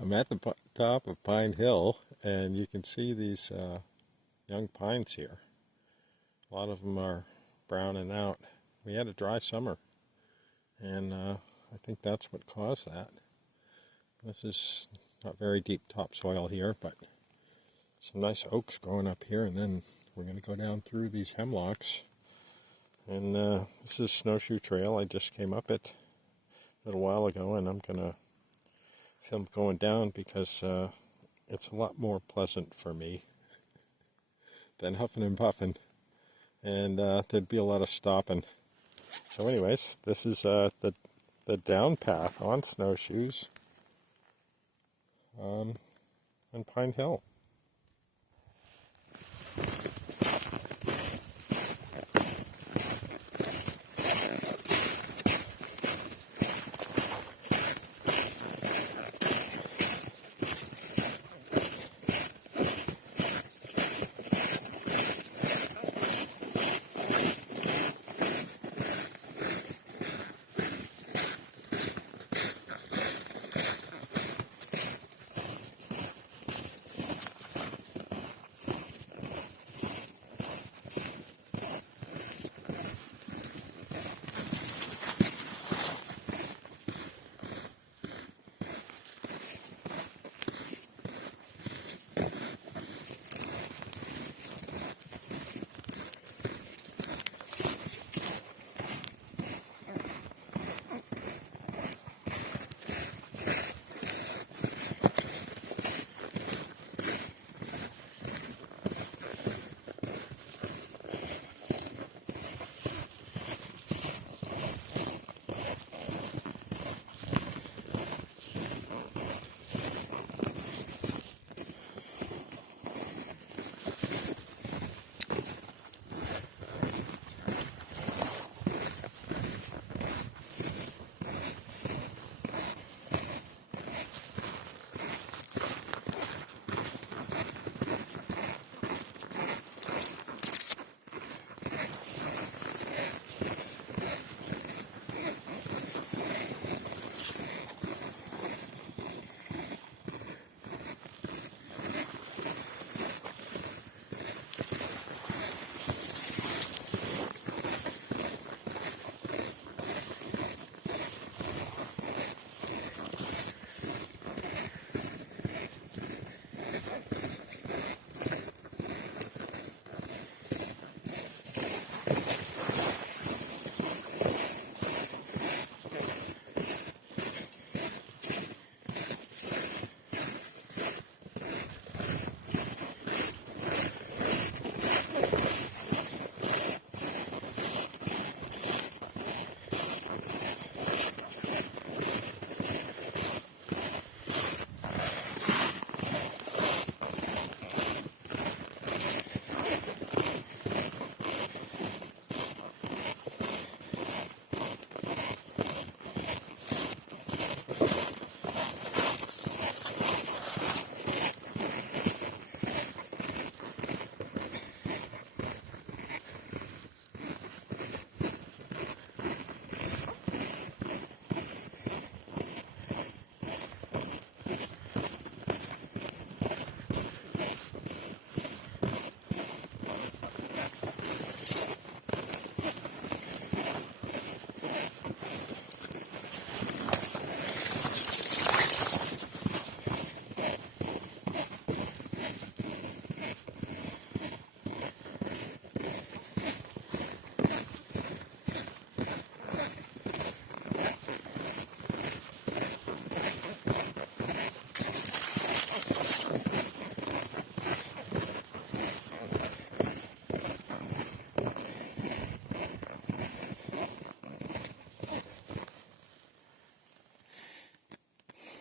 I'm at the top of Pine Hill, and you can see these young pines here. A lot of them are browning out. We had a dry summer, and I think that's what caused that. This is not very deep topsoil here, but some nice oaks growing up here, and then we're going to go down through these hemlocks. And this is Snowshoe Trail. I just came up it a little while ago, and I'm going to film going down because it's a lot more pleasant for me than huffing and puffing, and there'd be a lot of stopping. So anyways, this is the down path on snowshoes on Pine Hill.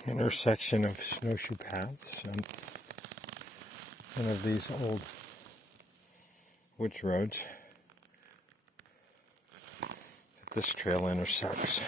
Intersection of snowshoe paths and one of these old woods roads that this trail intersects.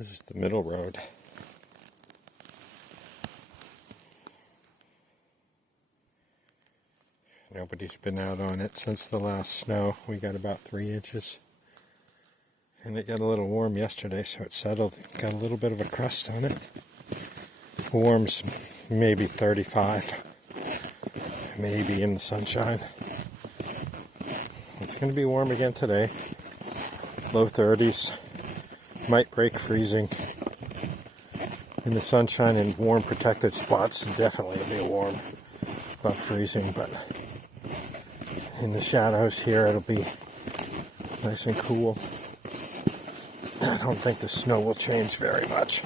This is the middle road. Nobody's been out on it since the last snow. We got about 3 inches. And it got a little warm yesterday, so it settled. Got a little bit of a crust on it. Warm's maybe 35. Maybe in the sunshine. It's going to be warm again today. Low 30s. Might break freezing. In the sunshine and warm protected spots, definitely it'll be warm. Above freezing, but in the shadows here it'll be nice and cool. I don't think the snow will change very much.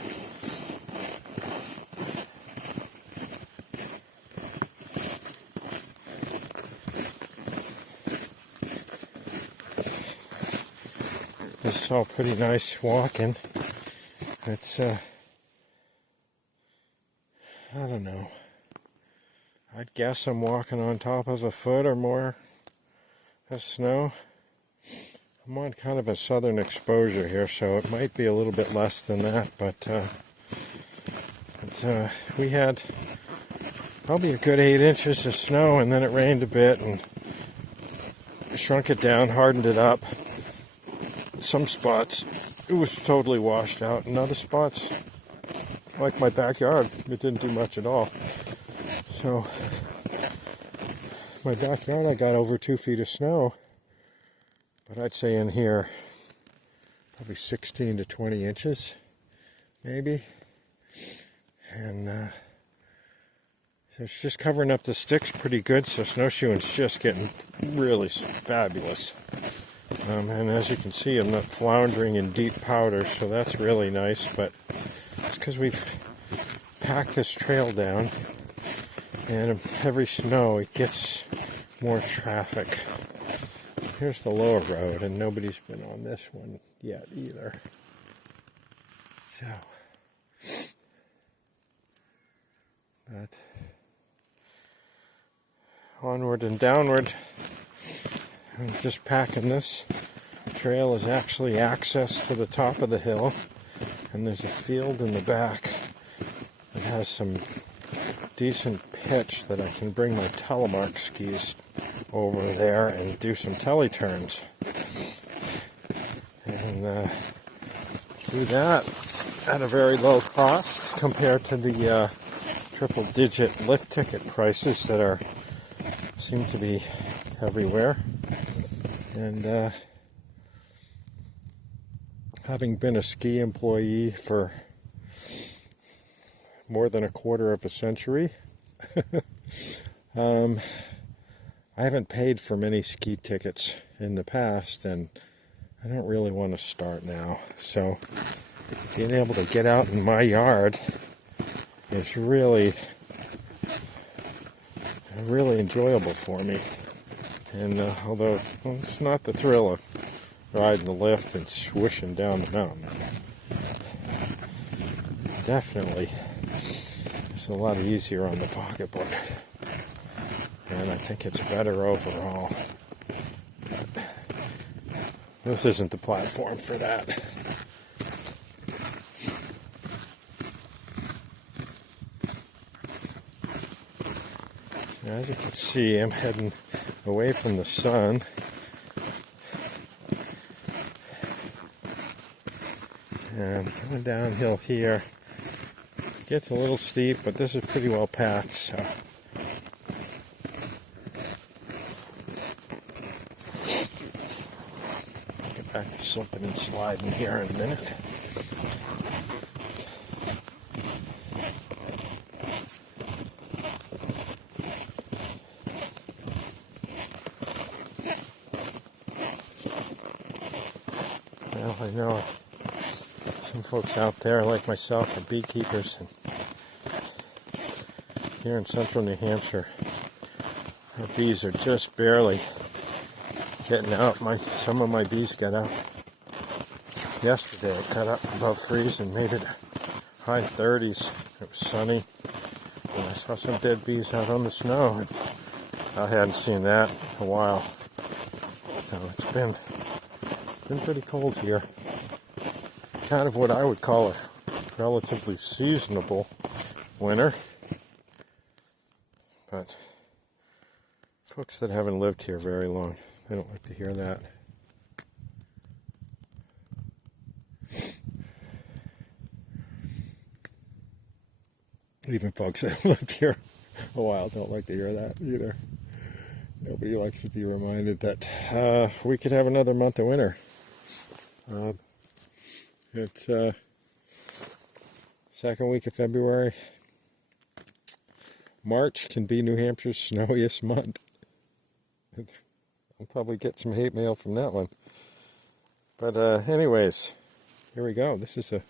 This is all pretty nice walking. It's, I don't know. I'd guess I'm walking on top of a foot or more of snow. I'm on kind of a southern exposure here, so it might be a little bit less than that, but we had probably a good 8 inches of snow, and then it rained a bit and shrunk it down, hardened it up. Some spots it was totally washed out, and other spots, like my backyard, it didn't do much at all. So my backyard, I got over 2 feet of snow, but I'd say in here probably 16 to 20 inches maybe. And so it's just covering up the sticks pretty good, so snowshoeing's just getting really fabulous. And as you can see, I'm not floundering in deep powder, so that's really nice, but it's because we've packed this trail down, and every snow it gets more traffic. Here's the lower road, and nobody's been on this one yet either. So, but onward and downward. I'm just packing this. Trail is actually access to the top of the hill, and there's a field in the back that has some decent pitch that I can bring my telemark skis over there and do some teleturns. And do that at a very low cost compared to the triple-digit lift ticket prices that seem to be everywhere. And having been a ski employee for more than a quarter of a century, I haven't paid for many ski tickets in the past, and I don't really want to start now. So being able to get out in my yard is really enjoyable for me. And although it's not the thrill of riding the lift and swishing down the mountain, definitely it's a lot easier on the pocketbook, and I think it's better overall. But this isn't the platform for that. As you can see, I'm heading away from the sun. And coming downhill here. It gets a little steep, but this is pretty well packed, so. Get back to slipping and sliding here in a minute. Well, I know some folks out there like myself are beekeepers, and here in central New Hampshire our bees are just barely getting out. Some of my bees got out yesterday. It got up above freezing, made it high 30s. It was sunny, and I saw some dead bees out on the snow, and I hadn't seen that in a while. So it's been pretty cold here. kind of what I would call a relatively seasonable winter. But folks that haven't lived here very long, they don't like to hear that. Even folks that have lived here a while don't like to hear that either. Nobody likes to be reminded that we could have another month of winter. It's second week of February. March can be New Hampshire's snowiest month. I'll probably get some hate mail from that one. But anyways, here we go. This is a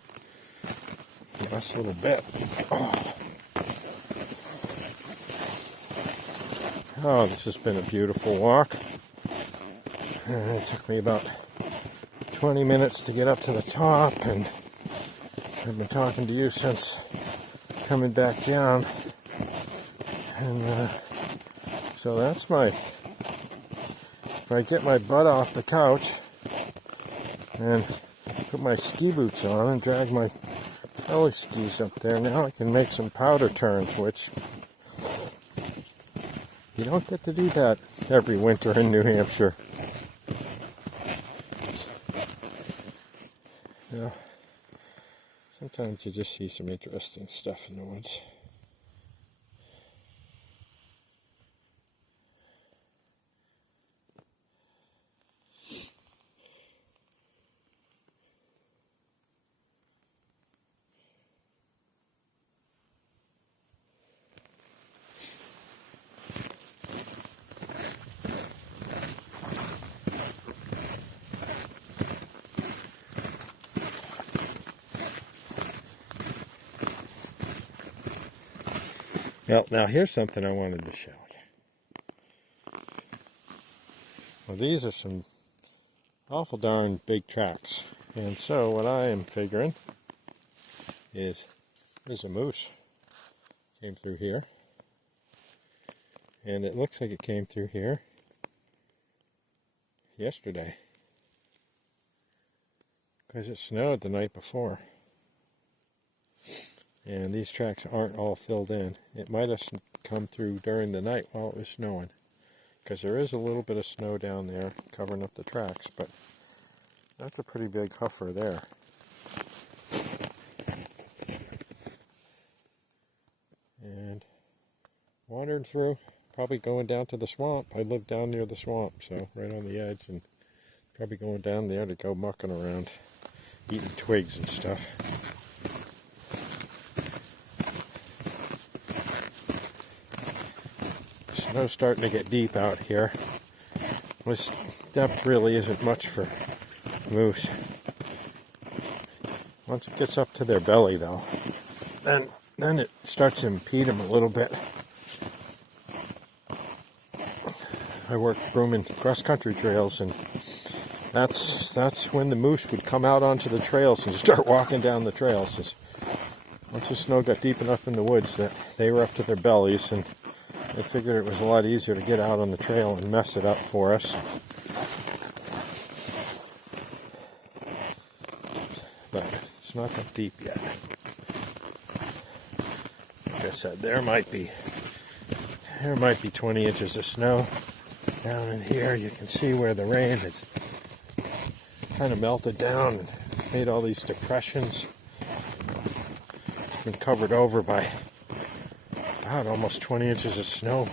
last little bit. Oh, this has been a beautiful walk. It took me about 20 minutes to get up to the top, and I've been talking to you since coming back down. And so that's if I get my butt off the couch and put my ski boots on and drag my telly skis up there, now I can make some powder turns, which you don't get to do that every winter in New Hampshire. You know, sometimes you just see some interesting stuff in the woods. Well, now here's something I wanted to show you. Well, these are some awful darn big tracks. And so what I am figuring is there's a moose came through here. And it looks like it came through here yesterday, because it snowed the night before. And these tracks aren't all filled in. It might have come through during the night while it was snowing, because there is a little bit of snow down there covering up the tracks, but that's a pretty big huffer there. And wandering through, probably going down to the swamp. I live down near the swamp, so right on the edge, and probably going down there to go mucking around, eating twigs and stuff. Snow's starting to get deep out here. This depth really isn't much for moose. Once it gets up to their belly, though, then it starts to impede them a little bit. I work grooming cross-country trails, and that's when the moose would come out onto the trails and start walking down the trails. Once the snow got deep enough in the woods that they were up to their bellies, and I figured it was a lot easier to get out on the trail and mess it up for us. But it's not that deep yet. Like I said, there might be 20 inches of snow down in here. You can see where the rain has kind of melted down and made all these depressions. It's been covered over by about almost 20 inches of snow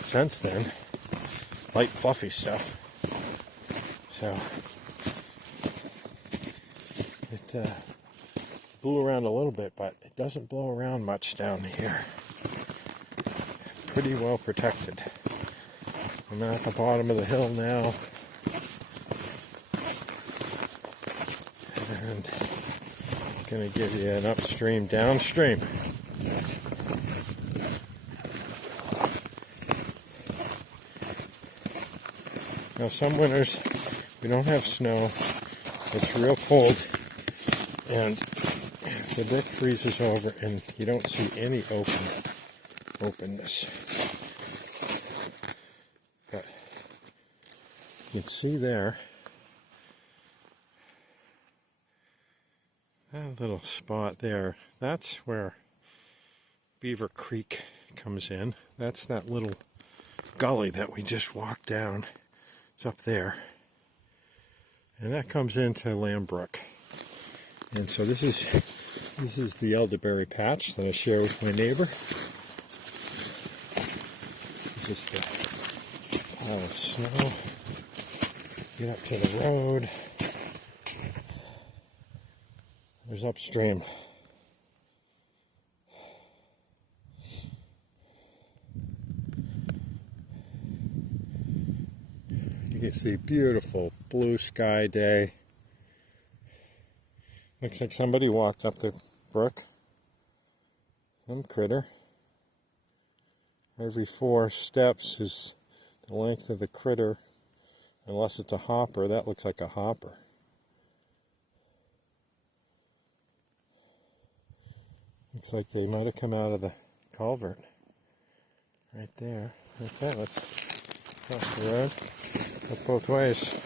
since then. Light, fluffy stuff. So it blew around a little bit, but it doesn't blow around much down here. Pretty well protected. I'm at the bottom of the hill now. And I'm going to give you an upstream downstream. Now, some winters we don't have snow, it's real cold, and the deck freezes over and you don't see any openness. But you can see there, little spot there. That's where Beaver Creek comes in. That's that little gully that we just walked down. It's up there. And that comes into Lamb Brook. And so this is the elderberry patch that I share with my neighbor. This is the pile of snow. Get up to the road. There's Upstream. You can see beautiful blue sky day. Looks like somebody walked up the brook. Some critter. Every 4 steps is the length of the critter. Unless it's a hopper, that looks like a hopper. Looks like they might have come out of the culvert. Right there. Okay, let's cross the road. Look both ways.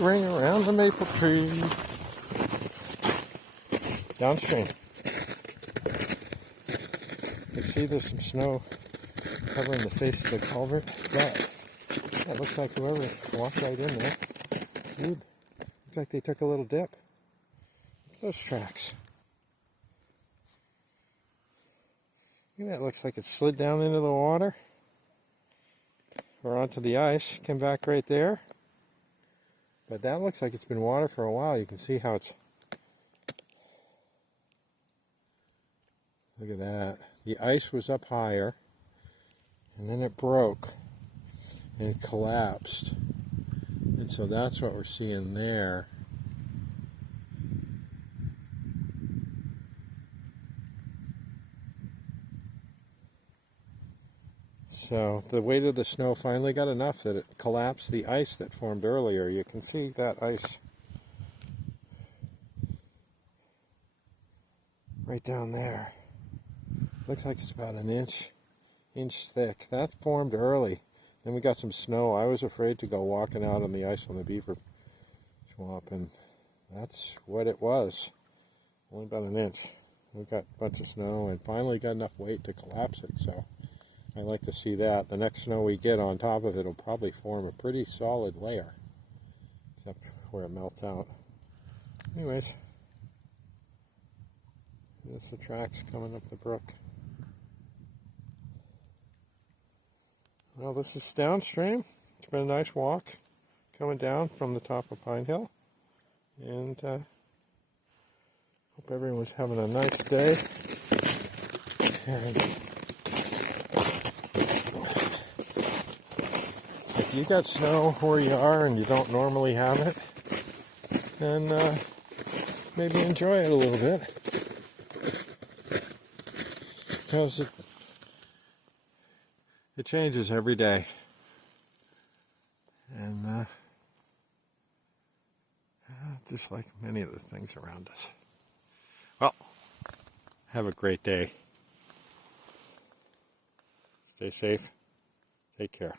Ring around the maple tree. Downstream. You can see there's some snow covering the face of the culvert, but it looks like whoever walked right in there, dude, looks like they took a little dip. Look at those tracks. Look at that, looks like it slid down into the water or onto the ice, came back right there. But that looks like it's been water for a while. You can see how it's... Look at that. The ice was up higher, and then it broke, and it collapsed. And so that's what we're seeing there. So the weight of the snow finally got enough that it collapsed the ice that formed earlier. You can see that ice right down there. Looks like it's about an inch thick. That formed early. Then we got some snow. I was afraid to go walking out on the ice on the beaver swamp, and that's what it was. Only about an inch. We got a bunch of snow and finally got enough weight to collapse it, so I like to see that. The next snow we get on top of it will probably form a pretty solid layer, except where it melts out. Anyways, there's the tracks coming up the brook. Well, this is Downstream. It's been a nice walk coming down from the top of Pine Hill. And hope everyone's having a nice day. And if you got snow where you are and you don't normally have it, then maybe enjoy it a little bit. Because it changes every day. And just like many of the things around us. Well, have a great day. Stay safe. Take care.